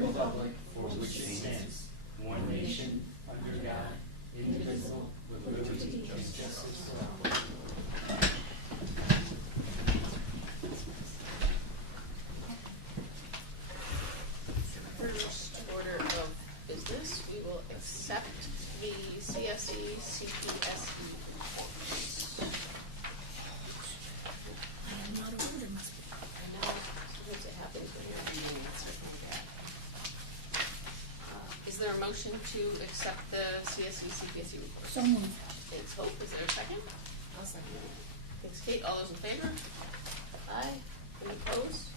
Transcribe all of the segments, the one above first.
republic for which it stands, one nation, under God, indivisible, with liberty and justice for all. First order of business, we will accept the CSD CPSE reports. I know, sometimes it happens when you're reading and stuff like that. Is there a motion to accept the CSD CPSE reports? So moved. Thanks, Hope. Is there a second? I'll second it. Thanks, Kate. All those in favor? Aye. Any opposed?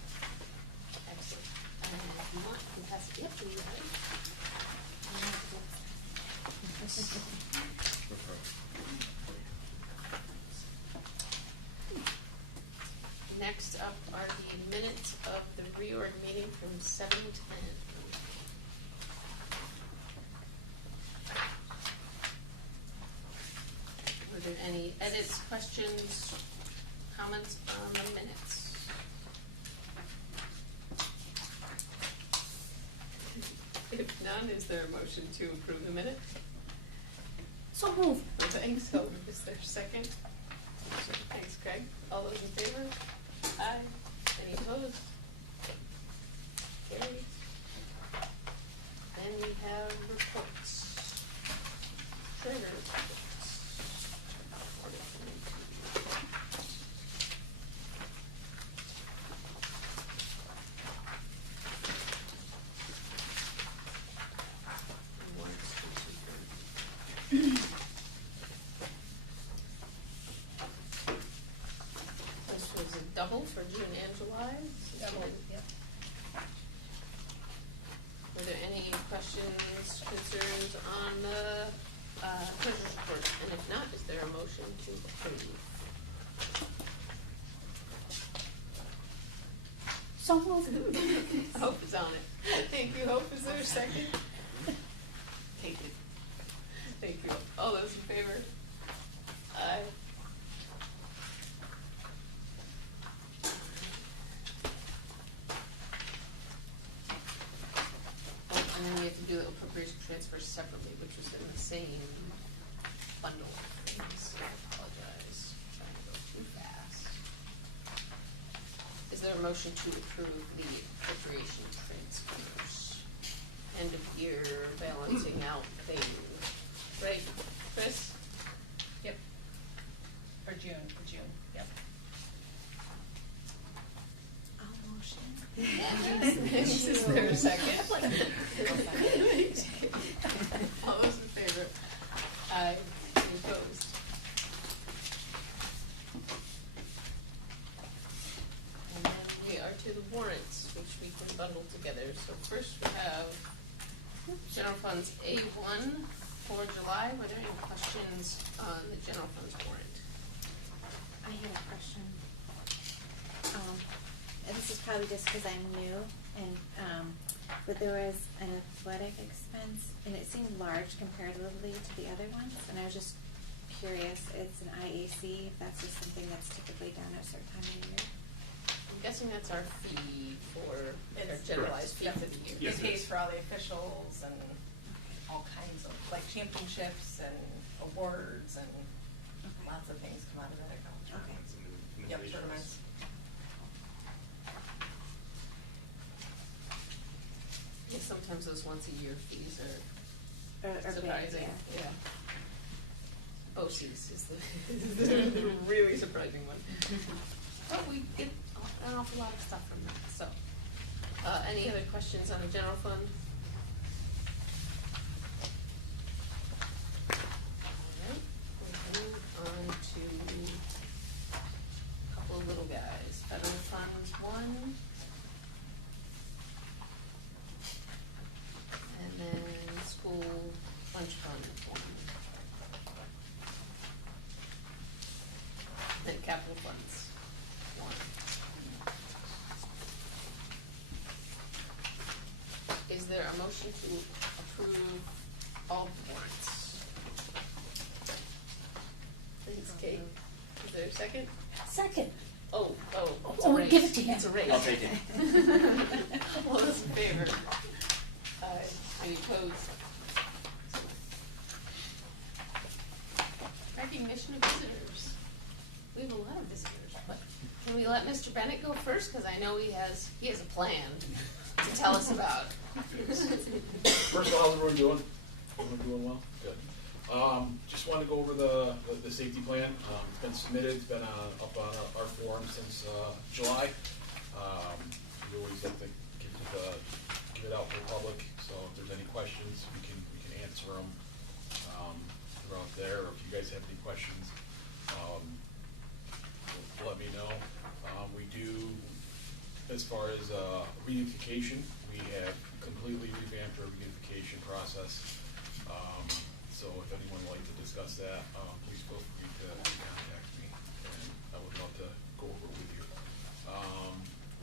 Excellent. If you want, you can pass it. Yep, you right? Next up are the minutes of the reorg meeting from 7/10. Were there any edits, questions, comments on the minutes? If none, is there a motion to approve the minutes? So moved. Thanks, Hope. Is there a second? Thanks, Craig. All those in favor? Aye. Any opposed? Carried. Then we have reports. Treasurer's reports. This was a double for June and July. Double, yep. Were there any questions, concerns on the treasurer's report? And if not, is there a motion to approve? So moved. Hope is on it. Thank you, Hope. Is there a second? Take it. Thank you. All those in favor? Aye. Oh, and then we have to do the appropriation transfers separately, which was in the same bundle of things. I apologize. I'm trying to go too fast. Is there a motion to approve the appropriation transfers? End of year balancing out things. Right, Chris? Yep. For June, yep. I'll motion. Is there a second? All those in favor? Aye. Any opposed? And then we are to the warrants, which we can bundle together. So first we have general funds A1 for July. Were there any questions on the general funds warrant? I had a question. And this is probably just because I'm new, and but there was an athletic expense, and it seemed large comparatively to the other ones, and I was just curious. It's an IAC, if that's just something that's typically done at a certain time of the year. I'm guessing that's our fee for our generalized fee for the year. It pays for all the officials and all kinds of, like championships and awards and lots of things come out of that account. Okay. Yep, tournaments. Yeah, sometimes those once a year fees are Or surprising. big, Yeah. BOCES is the really surprising one. But we get an awful lot of stuff from that. So, any other questions on the general fund? Alright, we'll move on to a couple of little guys. Federal funds 1. And then school lunch fund 1. And capital funds 1. Is there a motion to approve all the warrants? Thanks, Kate. Is there a second? Second. Oh, it's a Oh, race. give it to him. It's a race. I'll take it. All those in favor? Mr. Bennett go first, because I know he has a plan to tell us about. First of all, how's everyone doing? Everyone doing well? Good. Just wanted to go over the safety plan. It's been submitted, it's been up on our forum since July. We always have to give it out to the public, so if there's any questions, we can answer them throughout there, or if you guys have any questions, let me know. We do, as far as reunification, we have completely revamped our reunification process. So if anyone would like to discuss that, please feel free to contact me, and I would love to go over it with you.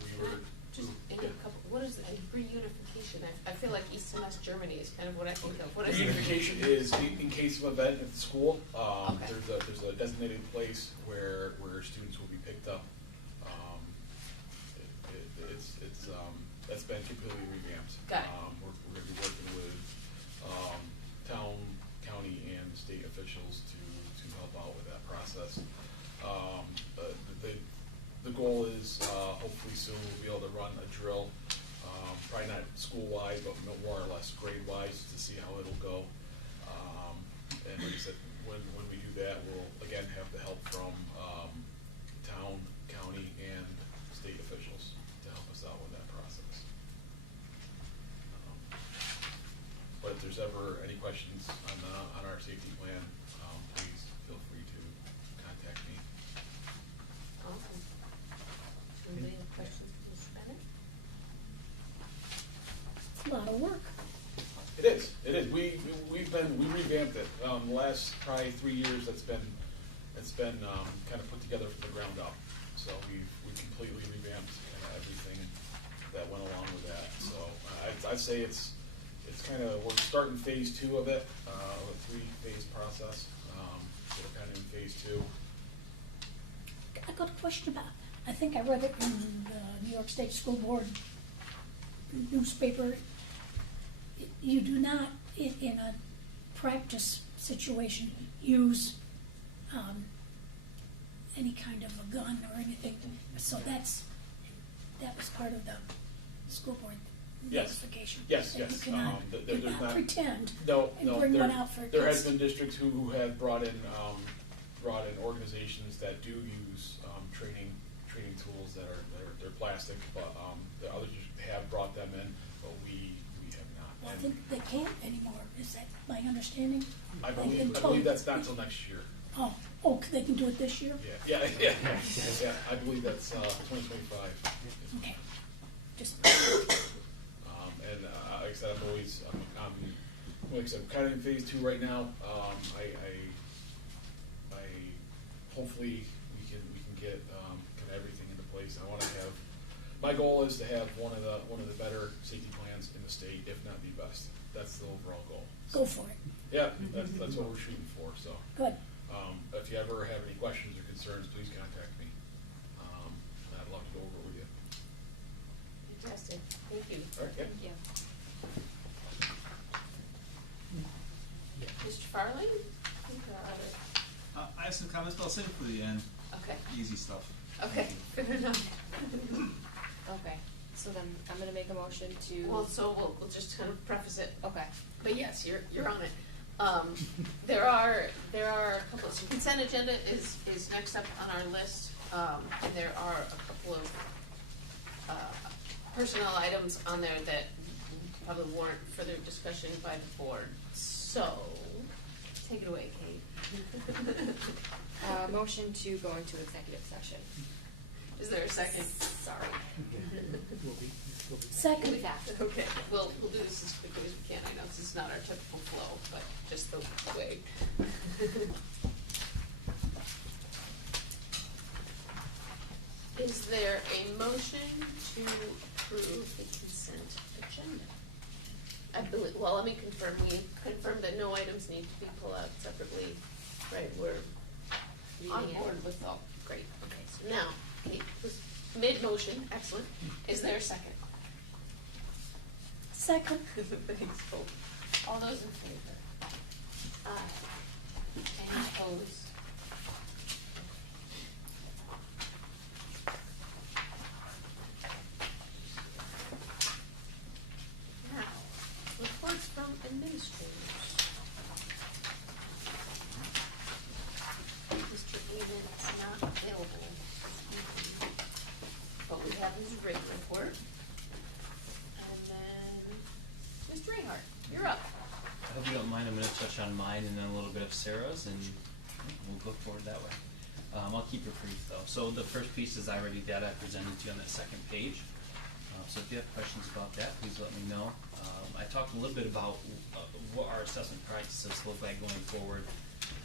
We were Just in a couple, what is a reunification? I feel like East and West Germany is kind of what I think of. What is it? reunification is in case of event at the school. Okay. There's a designated place where students will be picked up. That's been completely revamped. Got it. We're going to be working with town, county, and state officials to help out with that process. The goal is hopefully soon we'll be able to run a drill, probably not school-wide, but more or less grade-wise, to see how it'll go. And like I said, when we do that, we'll again have the help from town, county, and state officials to help us out with that process. But if there's ever any questions on our safety plan, please feel free to contact me. Awesome. Anybody have questions for Mr. Bennett? It's a lot of work. It is. We revamped it. The last probably 3 years, it's been kind of put together from the ground up. So we completely revamped kind of everything that went along with that. So I'd say it's kind of, we're starting phase 2 of it, a 3-phase process. So we're kind of in phase 2. I got a question about, I think I read it in the New York State School Board newspaper. You do not, in a practice situation, use any kind of a gun or anything. So that was part of the school board Yes. notification. Yes, that yes. You cannot, There's you cannot pretend No, and bring one out for kids. there has been districts who have brought in organizations that do use training tools that they're plastic, but the others have brought them in, but we have not. Well, I And think they can't anymore. Is that my understanding? I I've been believe told. that's not till next year. Oh, they can do it this year? Yeah. I believe that's 2025. Okay. Just, And like I said, like I said, I'm kind of in phase 2 right now. I hopefully we can get kind of everything into place. I want to have, my goal is to have one of the better safety plans in the state, if not the best. That's the overall goal. go for it. Yeah, that's what we're shooting for. So, Good. if you ever have any questions or concerns, please contact me. I'd love to go over it with you. Fantastic. Thank you. All right, yeah. Thank you. Mr. Farley? I have some comments, but I'll save it for the end. Okay. Easy stuff. Okay. Good enough. Okay, so then I'm gonna make a motion to. Well, so we'll just kind of preface it. Okay. But yes, you're on it. There are a couple, so consent agenda is next up on our list. And there are a couple of personnel items on there that probably warrant further discussion by the board. So, take it away, Kate. Motion to go into executive session. Is there a second? Sorry. Second. Really fast. Okay, we'll do this as quickly as we can. I know this is not our typical flow, but just the way. Is there a motion to approve the consent agenda? I believe, well, let me confirm. We confirmed that no items need to be pulled out separately, right? We're on Reading it. board with all, great. Okay, so now, Kate was mid-motion, excellent. Is there a second? Second. Thanks, Hope. All those in favor? Aye. Any opposed? touch on mine and then a little bit of Sarah's, and we'll go forward that way. I'll keep it brief though. So the first piece is I-Ready data I presented to you on that second page. So if you have questions about that, please let me know. I talked a little bit about what our assessment practices look like going forward.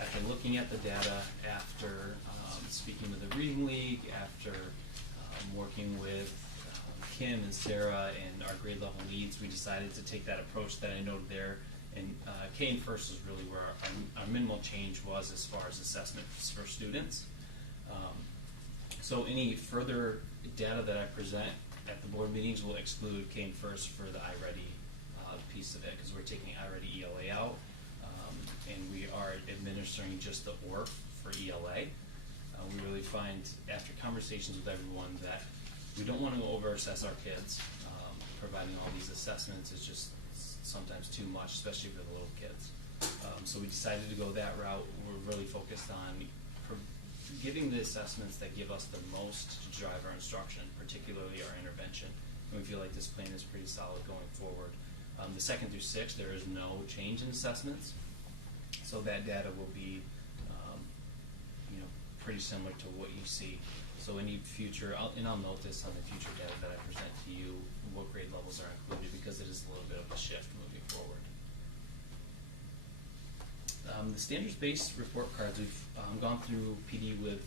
After looking at the data, after speaking with the Reading League, after working with Kim and Sarah and our grade level leads, we decided to take that approach that I noted there. And K and first is really where our minimal change was as far as assessments for students. So any further data that I present at the board meetings will exclude K and first for the I-Ready piece of it, because we're taking I-Ready ELA out, and we are administering just the ORF for ELA. We really find, after conversations with everyone, that we don't want to over-assess our kids. Providing all these assessments is just sometimes too much, especially for the little kids. So we decided to go that route. We're really focused on giving the assessments that give us the most to drive our instruction, particularly our intervention. And we feel like this plan is pretty solid going forward. The 2nd through 6th, there is no change in assessments. So that data will be pretty similar to what you see. So any future, and I'll note this on the future data that I present to you, what grade levels are included, because it is a little bit of a shift moving forward. The standards-based report cards, we've gone through PD with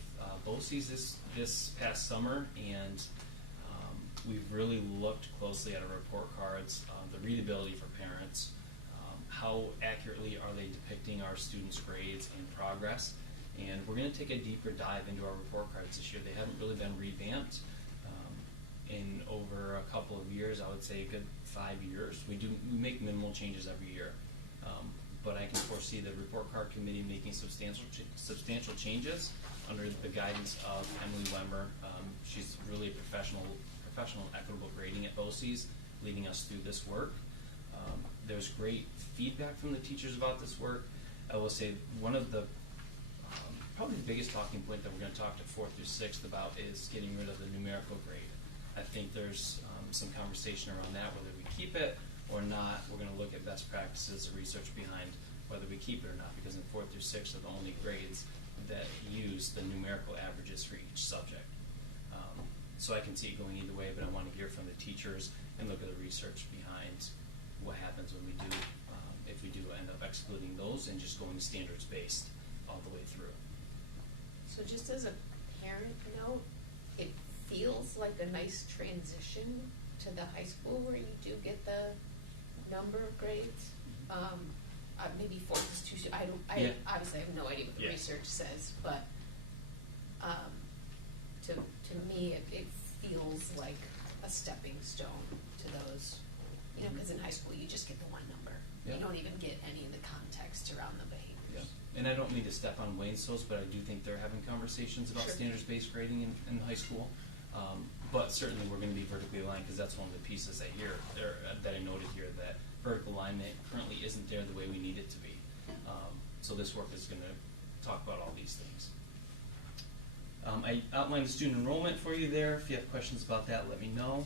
BOCEs this past summer, and we've really looked closely at our report cards, the readability for parents, how accurately are they depicting our students' grades and progress. And we're going to take a deeper dive into our report cards this year. They haven't really been revamped in over a couple of years. I would say a good 5 years. We make minimal changes every year, but I can foresee the report card committee making substantial changes under the guidance of Emily Wemmer. She's really a professional equitable grading at BOCES, leading us through this work. There's great feedback from the teachers about this work. I will say one of the probably the biggest talking point that we're going to talk to 4th through 6th about is getting rid of the numerical grade. I think there's some conversation around that, whether we keep it or not. We're going to look at best practices, the research behind whether we keep it or not, because in 4th through 6th are the only grades that use the numerical averages for each subject. So I can see it going either way, but I want to hear from the teachers and look at the research behind what happens when we do, if we do end up excluding those and just going standards-based all the way through. So just as a parent note, it feels like a nice transition to the high school where you do get the number of grades. Maybe 4th is too soon. Obviously I have no idea what the research says, but to me it feels like a stepping stone to those, because in high school you just get the one number. Yeah. You don't even get any of the context around the behaviors. And I don't mean to step on Wayne's toes, but I do think they're having conversations about standards-based grading in high school. But certainly we're going to be vertically aligned, because that's one of the pieces I hear there, that I noted here, that vertical alignment currently isn't there the way we need it to be. So this work is going to talk about all these things. I outlined the student enrollment for you there. If you have questions about that, let me know.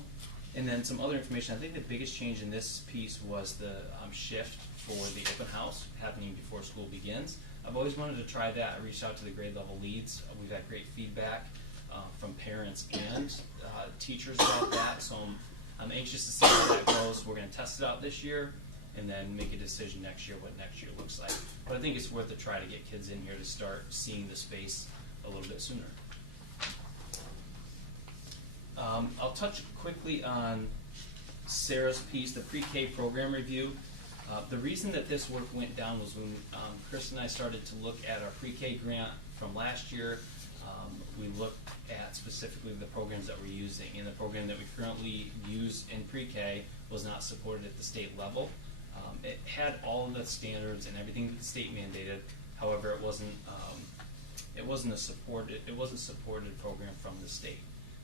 And then some other information. I think the biggest change in this piece was the shift for the open house happening before school begins. I've always wanted to try that. I reached out to the grade level leads. We've had great feedback from parents and teachers about that, so I'm anxious to see how that goes. We're going to test it out this year and then make a decision next year what next year looks like. But I think it's worth a try to get kids in here to start seeing the space a little bit sooner. I'll touch quickly on Sarah's piece, the pre-K program review. The reason that this work went down was when Chris and I started to look at our pre-K grant from last year. We looked at specifically the programs that we're using, and the program that we currently use in pre-K was not supported at the state level. It had all of the standards and everything that the state mandated. However, it wasn't a supported program from the state.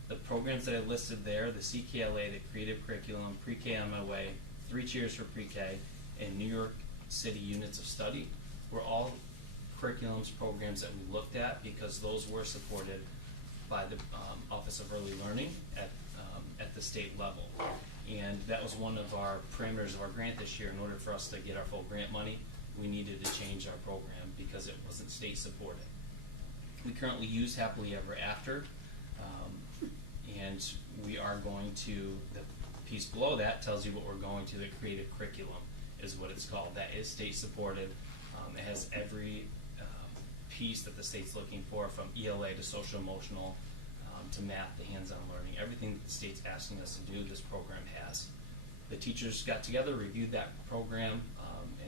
The programs that I listed there, the CKLA, the Creative Curriculum, Pre-K on My Way, 3 Cheers for Pre-K, and New York City Units of Study were all curriculums, programs that we looked at because those were supported by the Office of Early Learning at the state level. And that was one of our parameters of our grant this year. In order for us to get our full grant money, we needed to change our program because it wasn't state supported. We currently use Happily Ever After, and we are going to, the piece below that tells you what we're going to, the creative curriculum is what it's called. That is state supported. It has every piece that the state's looking for, from ELA to social emotional, to math to hands-on learning. Everything that the state's asking us to do, this program has. The teachers got together, reviewed that program,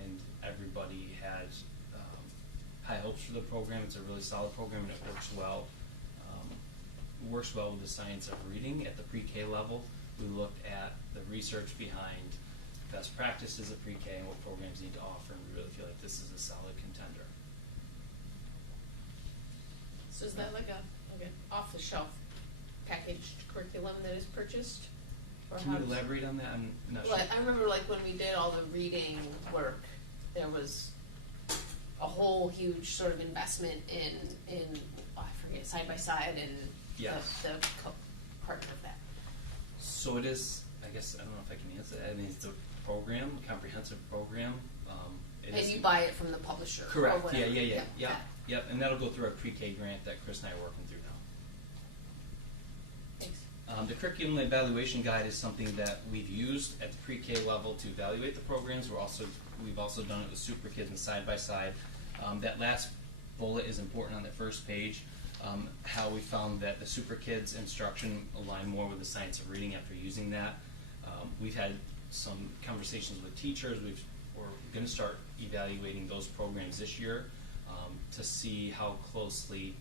and everybody had high hopes for the program. It's a really solid program, and it works well. It works well with the science of reading at the pre-K level. We looked at the research behind best practices of pre-K and what programs need to offer, and we really feel like this is a solid contender. So is that like an off-the-shelf packaged curriculum that is purchased? Or Can how you does- elaborate on that? I'm not Well, sure. I remember like when we did all the reading work, there was a whole huge sort of investment in I forget, side by side and Yes. the part of that. So it is, I guess, I don't know if I can answer that. I mean, it's a program, a comprehensive program. It And is- you buy it from the publisher. Or Correct, whatever. yeah, that. yep, and that'll go through our pre-K grant that Chris and I are working through now. Thanks. The curriculum evaluation guide is something that we've used at the pre-K level to evaluate the programs. We've also done it with Super Kids and Side by Side. That last bullet is important on the first page. How we found that the Super Kids instruction aligned more with the science of reading after using that. We've had some conversations with teachers. We're going to start evaluating those programs this year to see how closely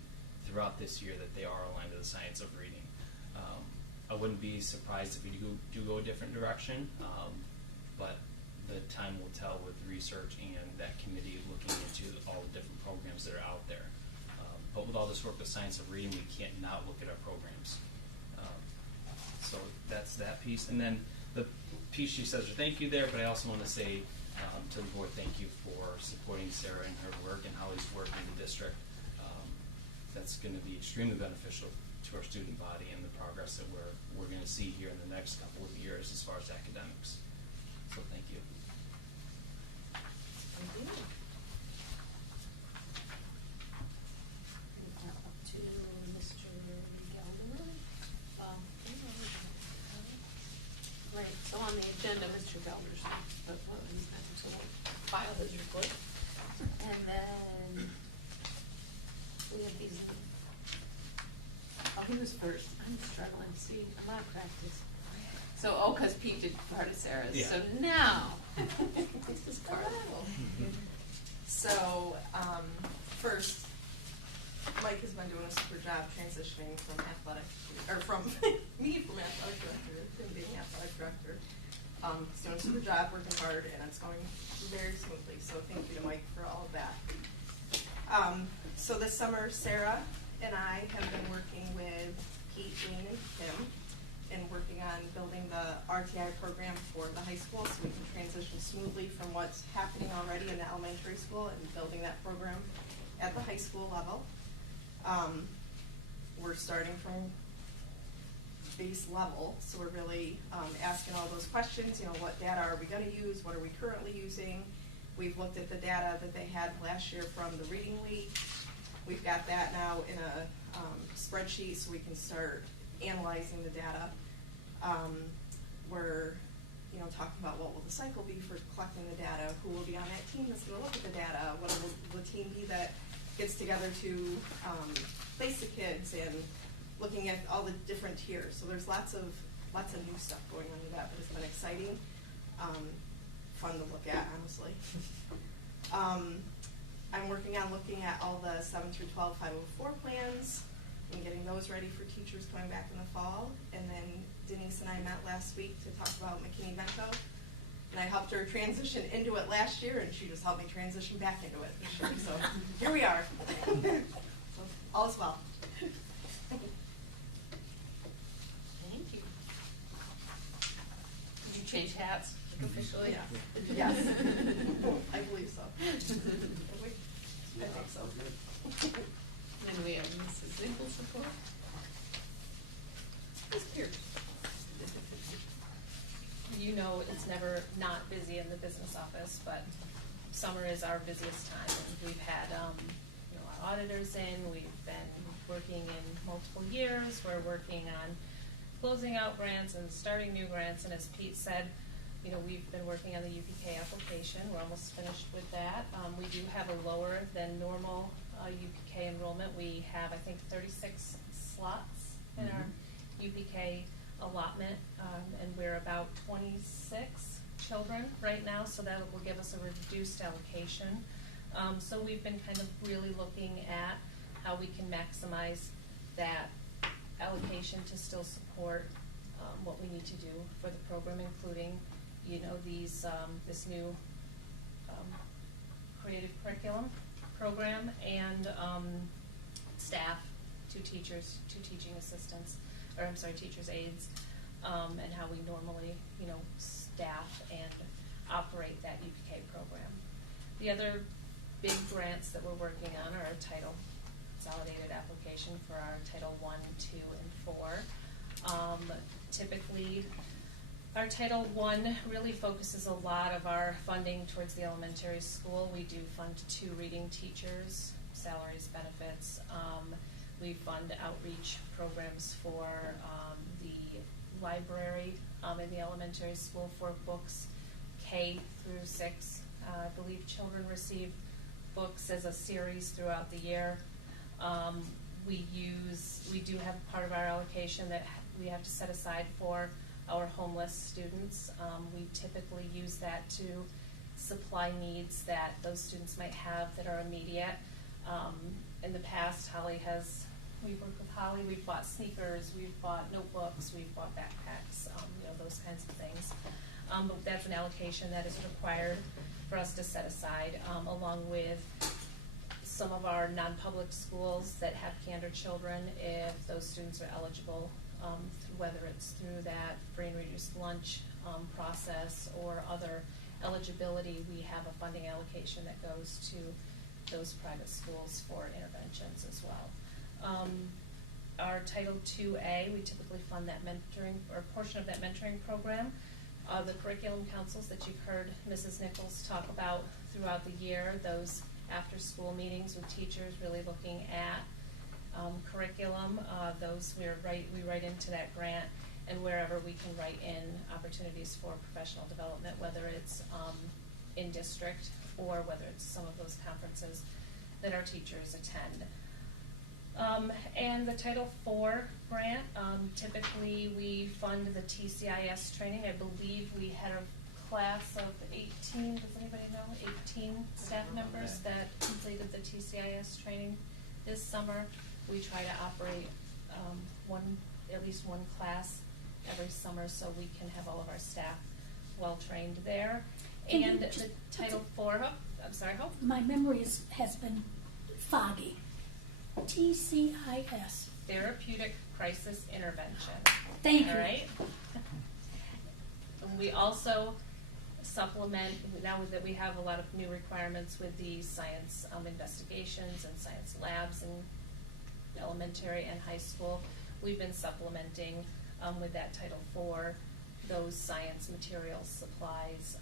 throughout this year that they are aligned to the science of reading. I wouldn't be surprised if we do go a different direction, but the time will tell with research and that committee looking into all the different programs that are out there. But with all this work with science of reading, we can't not look at our programs. So that's that piece. And then the piece she says, thank you there, but I also want to say to the board, thank you for supporting Sarah in her work and Holly's work in the district. That's going to be extremely beneficial to our student body and the progress that we're going to see here in the next couple of years as far as academics. So thank you. Thank you. Now up to Mr. Gelder. Right, so on the agenda, Mr. Gelder's, so we'll file his report. And then we have these. Oh, he was first. I'm struggling. See, I'm out of practice. So, because Pete did part of Sarah's. Yeah. So now, this is part. So, first, Mike has been doing a super job transitioning from athletic, or from me from athletic director to being athletic director. He's doing a super job, working hard, and it's going very smoothly. So thank you to Mike for all of that. So this summer, Sarah and I have been working with Pete, Jane, and Tim and working on building the RTI program for the high school so we can transition smoothly from what's happening already in the elementary school and building that program at the high school level. We're starting from base level, so we're really asking all those questions, what data are we going to use, what are we currently using. We've looked at the data that they had last year from the reading week. We've got that now in a spreadsheet so we can start analyzing the data. We're talking about what will the cycle be for collecting the data, who will be on that team that's going to look at the data, what will the team be that gets together to place the kids, and looking at all the different tiers. So there's lots of new stuff going on with that, but it's been exciting, fun to look at, honestly. I'm working on looking at all the 7 through 12 504 plans and getting those ready for teachers coming back in the fall. And then Denise and I met last week to talk about McKinney-Vento. And I helped her transition into it last year, and she just helped me transition back into it this year. So here we are. So all is well. Thank you. Did you change hats officially? Yeah. Yes. I believe so. I think so. Then we have Mrs. Ziegler's report. Ms. Pierce. You know, it's never not busy in the business office, but summer is our busiest time, and we've had, you know, our auditors in, we've been working in multiple years, we're working on closing out grants and starting new grants, and as Pete said, you know, we've been working on the UPK application, we're almost finished with that. We do have a lower than normal UPK enrollment. We have, I think, 36 slots in our UPK allotment, and we're about 26 children right now, so that will give us a reduced allocation. So we've been kind of really looking at how we can maximize that allocation to still support what we need to do for the program, including, you know, these this new creative curriculum program and staff, 2 teachers, 2 teaching assistants, or I'm sorry, teachers' aides, and how we normally, you know, staff and operate that UPK program. The other big grants that we're working on are our Title Consolidated application for our Title I, II, and IV. Typically, our Title I really focuses a lot of our funding towards the elementary school. We do fund 2 reading teachers, salaries, benefits. We fund outreach programs for the library in the elementary school for books K through 6. I believe children receive books as a series throughout the year. We do have part of our allocation that we have to set aside for our homeless students. We typically use that to supply needs that those students might have that are immediate. In the past, we've worked with Holly, we've bought sneakers, we've bought notebooks, we've bought backpacks, you know, those kinds of things. But that's an allocation that is required for us to set aside, along with some of our non-public schools that have Candor children, if those students are eligible, whether it's through that free and reduced lunch process or other eligibility, we have a funding allocation that goes to those private schools for interventions as well. Our Title IIA, we typically fund that mentoring, or portion of that mentoring program. The curriculum councils that you've heard Mrs. Nichols talk about throughout the year, those after-school meetings with teachers really looking at curriculum, those we write into that grant, and wherever we can write in opportunities for professional development, whether it's in district or whether it's some of those conferences that our teachers attend. And the Title IV grant, typically we fund the TCIS training. I believe we had a class of 18, does anybody know, 18 staff members that completed the TCIS training this summer. We try to operate at least one class every summer so we can have all of our staff well trained there. And the Title IV, I'm sorry, Hope? My memory has been foggy. TCIS. Therapeutic Crisis Intervention. Thank you. All right? And we also supplement, now that we have a lot of new requirements with the science investigations and science labs in elementary and high school, we've been supplementing with that Title IV, those science materials, supplies,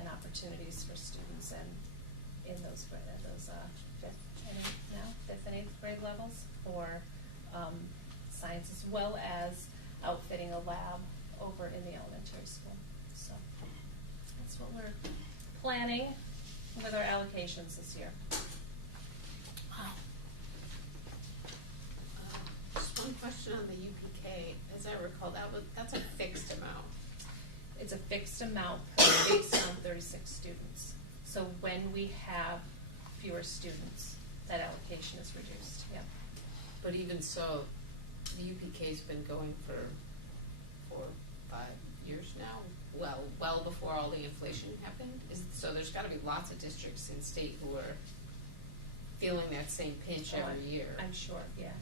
and opportunities for students and in those fifth and eighth grade levels for science, as well as outfitting a lab over in the elementary school. So that's what we're planning with our allocations this year. Wow. Just one question on the UPK. As I recall, that's a fixed amount. It's a fixed amount based on 36 students. So when we have fewer students, that allocation is reduced, yeah. But even so, the UPK's been going for 4 or 5 years now, well before all the inflation happened. So there's got to be lots of districts in state who are feeling that same pinch every year. I'm sure, yeah.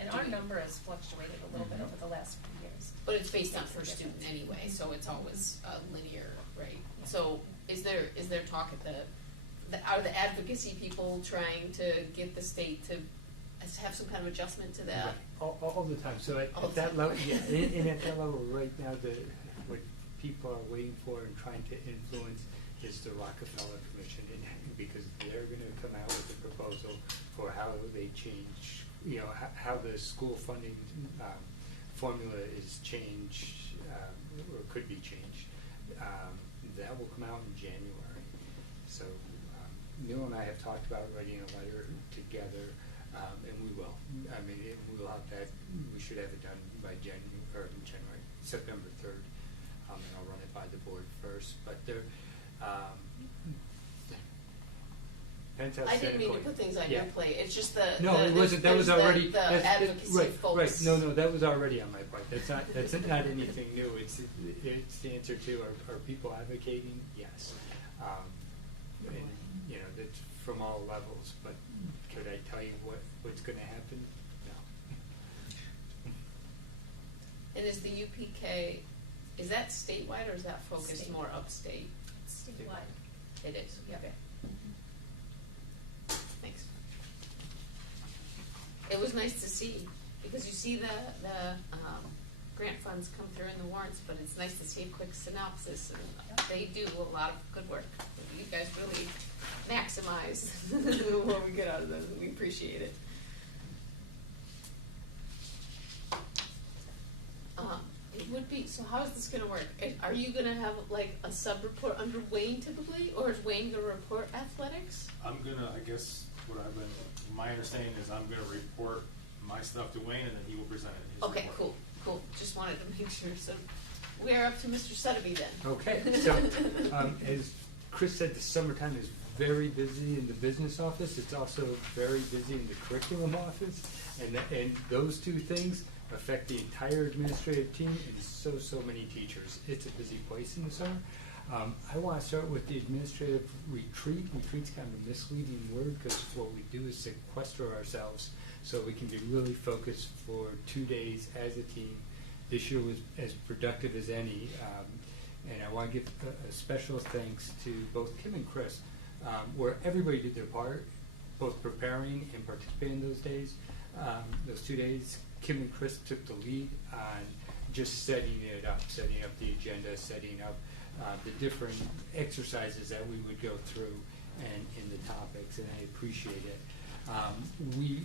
And our number has fluctuated a little bit over the last few years. But it's based on per student anyway, so it's always linear, right? So is there talk at are the advocacy people trying to get the state to have some kind of adjustment to that? Right. All the time. So All at the that time. level, yeah, and at that level right now, what people are waiting for and trying to influence is the Rockefeller Commission, and because they're gonna come out with a proposal for how they change, you know, how the school funding formula is changed, or could be changed. That will come out in January. So Neil and I have talked about writing a letter together, and we will. I mean, we will have that. We should have it done by September 3rd. And I'll run it by the board first. But there, depends how I didn't mean to cynical- put things on yeah. your plate, it's just the. No, the- it wasn't. That was there's already the that's- advocacy right. folks. Right. No, that was already on my part. That's not anything new. It's the answer to are people advocating? Yes. And, you know, that's from all levels. But could I tell you what's going to happen? No. And is the UPK, is that statewide or is that focused State. more upstate? Statewide. It is, okay. Thanks. It was nice to see, because you see the grant funds come through in the warrants, but it's nice to see a quick synopsis, and they do a lot of good work. You guys really maximize what we get out of them, we appreciate it. It would be, so how is this gonna work? Are you gonna have like a sub-report under Wayne typically, or is Wayne gonna report athletics? I'm gonna, I guess, my understanding is I'm gonna report my stuff to Wayne and then he will present it in his Okay, report. cool, just wanted to make sure, so we're up to Mr. Sutterby then. Okay. So, as Chris said, the summertime is very busy in the business office. It's also very busy in the curriculum office, and those two things affect the entire administrative team and so many teachers. It's a busy place in the summer. I want to start with the administrative retreat. Retreat's kind of a misleading word because what we do is sequester ourselves so we can be really focused for 2 days as a team. This year was as productive as any, and I want to give a special thanks to both Kim and Chris, where everybody did their part, both preparing and participating in those days. Those 2 days, Kim and Chris took the lead on just setting up the agenda, setting up the different exercises that we would go through and in the topics, and I appreciate it. We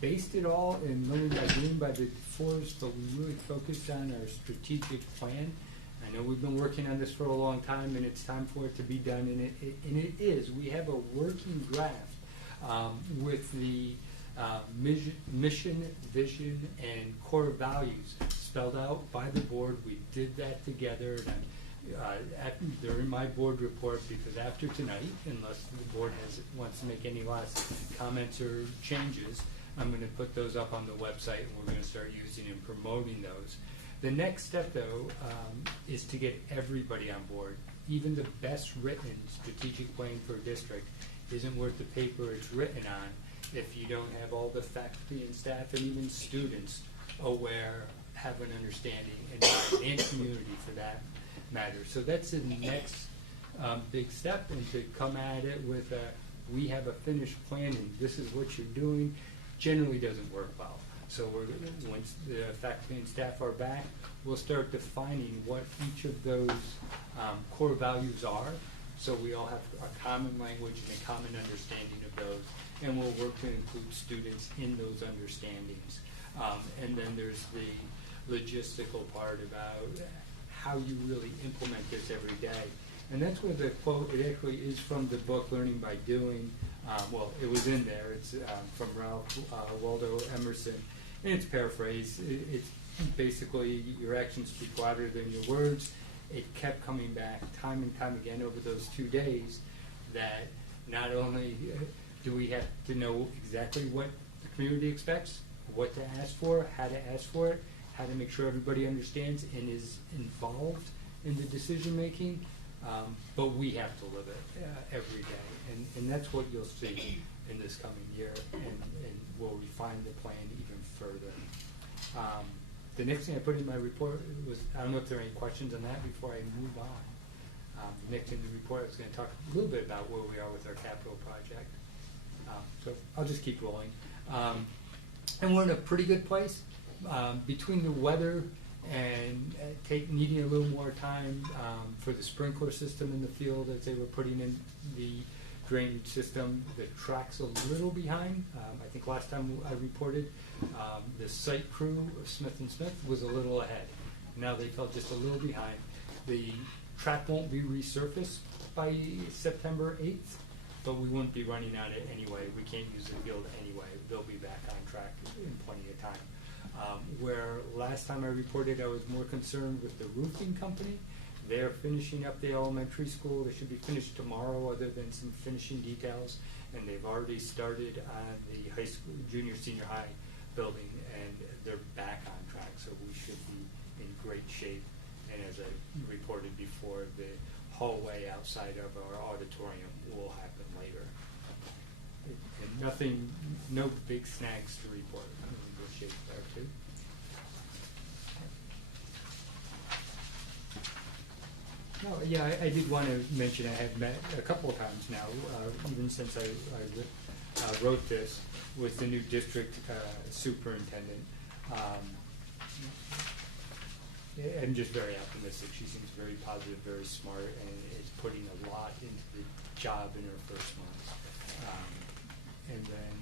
based it all in learning by doing by the fours, but we really focused on our strategic plan. I know we've been working on this for a long time, and it's time for it to be done, and it is. We have a working draft with the mission, vision, and core values spelled out by the board. We did that together, and they're in my board report, because after tonight, unless the board wants to make any last comments or changes, I'm going to put those up on the website, and we're going to start using and promoting those. The next step, though, is to get everybody on board. Even the best written strategic plan for a district isn't worth the paper it's written on if you don't have all the faculty and staff and even students aware, have an understanding, and community for that matter. So that's the next big step, and to come at it with we have a finished plan and this is what you're doing generally doesn't work well. So once the faculty and staff are back, we'll start defining what each of those core values are, so we all have a common language and a common understanding of those, and we'll work to include students in those understandings. And then there's the logistical part about how you really implement this every day. And that's where the quote, it actually is from the book Learning by Doing. Well, it was in there. It's from Ralph Waldo Emerson, and it's paraphrased. It's basically your actions speak louder than your words. It kept coming back time and time again over those 2 days that not only do we have to know exactly what the community expects, what to ask for, how to ask for it, how to make sure everybody understands and is involved in the decision making, but we have to live it every day, and that's what you'll see in this coming year, and we'll refine the plan even further. The next thing I put in my report was, I don't know if there are any questions on that before I move on. Next in the report, I was going to talk a little bit about where we are with our capital project. So I'll just keep rolling. And we're in a pretty good place. Between the weather and needing a little more time for the sprinkler system in the field as they were putting in the drainage system. The track's a little behind. I think last time I reported, the site crew of Smith & Smith was a little ahead. Now they fell just a little behind. The track won't be resurfaced by September 8th, but we wouldn't be running on it anyway. We can't use the field anyway. They'll be back on track in plenty of time. Where last time I reported I was more concerned with the roofing company. They're finishing up the elementary school. They should be finished tomorrow other than some finishing details. And they've already started on the high school, junior, senior high building, and they're back on track. So we should be in great shape. And as I reported before, the hallway outside of our auditorium will happen later. And nothing, no big snags to report. I'm in good shape there too. No, yeah, I did want to mention I have met a couple of times now, even since I wrote this, with the new district superintendent. I'm just very optimistic. She seems very positive, very smart, and is putting a lot into the job in her first month. And then,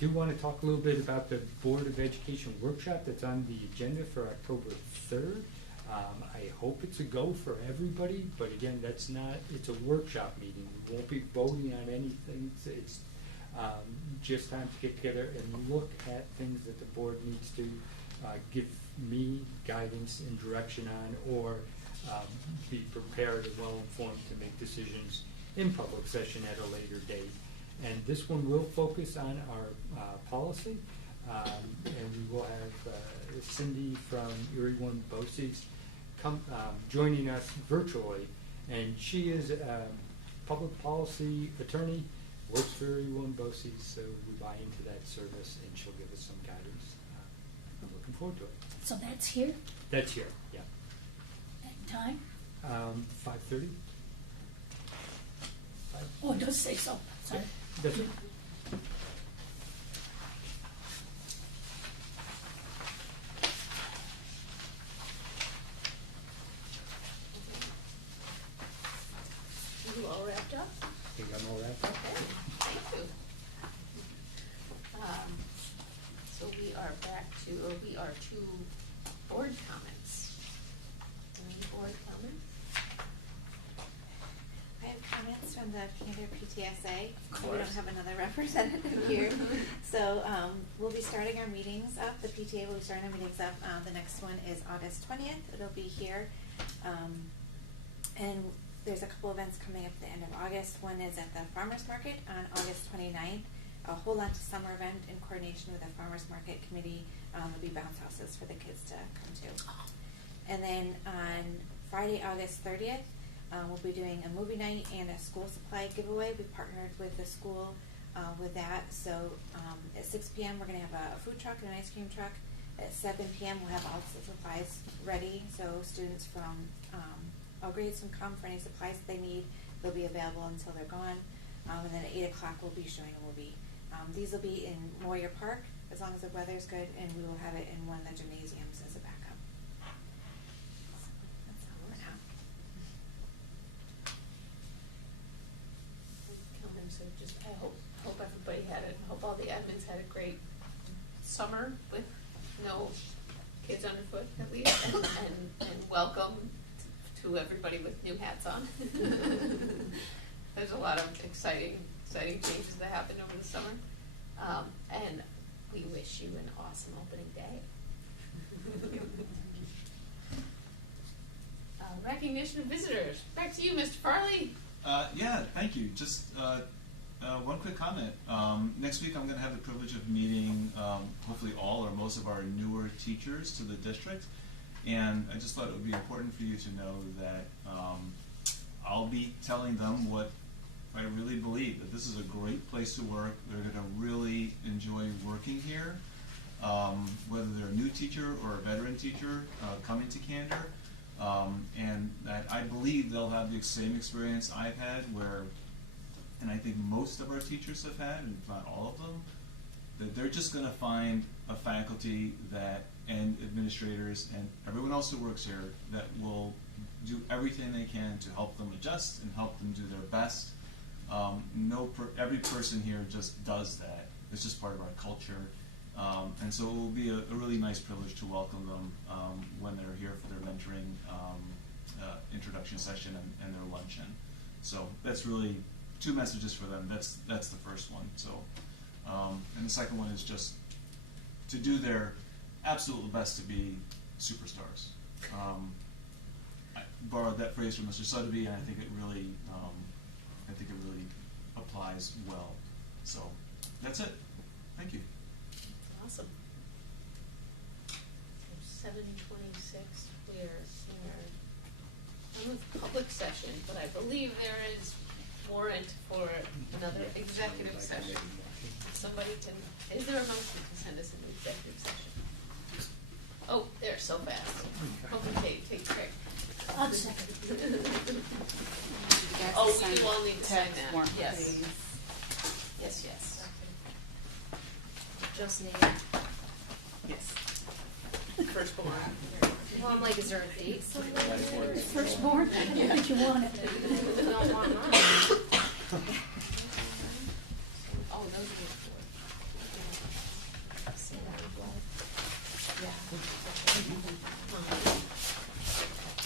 do want to talk a little bit about the Board of Education workshop that's on the agenda for October 3rd. I hope it's a go for everybody, but again, it's a workshop meeting. We won't be voting on anything. It's just time to get together and look at things that the board needs to give me guidance and direction on, or be prepared and well informed to make decisions in public session at a later date. And this one will focus on our policy, and we will have Cindy from Erie One BOCES joining us virtually, and she is a public policy attorney, works for Erie One BOCES, so we buy into that service, and she'll give us some guidance. I'm looking forward to it. So that's here, That's here, yeah. at time? 5:30? Oh, it does say so, sorry. That's it. You all wrapped up? I think I'm all wrapped up. Okay, thank you. So we are to board comments. Any board comments? I have comments from the Candor PTSA. Of We course. don't have another representative here. So we'll be starting our meetings up. The PTA will be starting our meetings up. The next one is August 20th. It'll be here. And there's a couple events coming up at the end of August. One is at the Farmers Market on August 29th. A whole lot of summer event in coordination with the Farmers Market Committee. There'll be bounce houses for the kids to come to. And then on Friday, August 30th, we'll be doing a movie night and a school supply giveaway. We partnered with the school with that. So at 6 p.m. we're going to have a food truck and an ice cream truck. At 7 p.m. we'll have all the supplies ready. So students from all grades can come for any supplies that they need. They'll be available until they're gone. And then at 8 o'clock we'll be showing a movie. These will be in Moyer Park as long as the weather's good, and we will have it in one of the gymnasiums as a backup. That's all for now. So just, I hope everybody had it, hope all the admins had a great summer with no kids underfoot at least, and welcome to everybody with new hats on. There's a lot of exciting changes that happened over the summer, and we wish you an awesome opening day. Recognition of visitors. Back to you, Mr. Farley. Yeah, thank you. Just one quick comment. Next week I'm going to have the privilege of meeting hopefully all or most of our newer teachers to the district. And I just thought it would be important for you to know that I'll be telling them what I really believe, that this is a great place to work. They're going to really enjoy working here, whether they're a new teacher or a veteran teacher coming to Candor. And that I believe they'll have the same experience I've had, where, and I think most of our teachers have had, and if not all of them, that they're just going to find a faculty that and administrators and everyone else who works here that will do everything they can to help them adjust and help them do their best. Every person here just does that. It's just part of our culture. And so it will be a really nice privilege to welcome them when they're here for their mentoring introduction session and their luncheon. So that's really 2 messages for them. That's the first one. So, and the second one is just to do their absolute best to be superstars. I borrowed that phrase from Mr. Sotheby, and I think it really applies well. So that's it. Thank you. Awesome. 7:26, we are done with public session, but I believe there is warrant for another executive session. Somebody can, is there a motion to send us into executive session? Oh, they're so fast. Okay, take care. I'll second. Oh, you all need to sign that, yes. Yes, yes. Josie. Yes. Firstborn. Well, I'm like, is there a date somewhere? Firstborn, I don't think you want it. You don't want mine. Oh, those are good for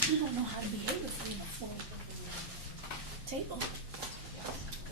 You don't know how to behave if you're in a full table.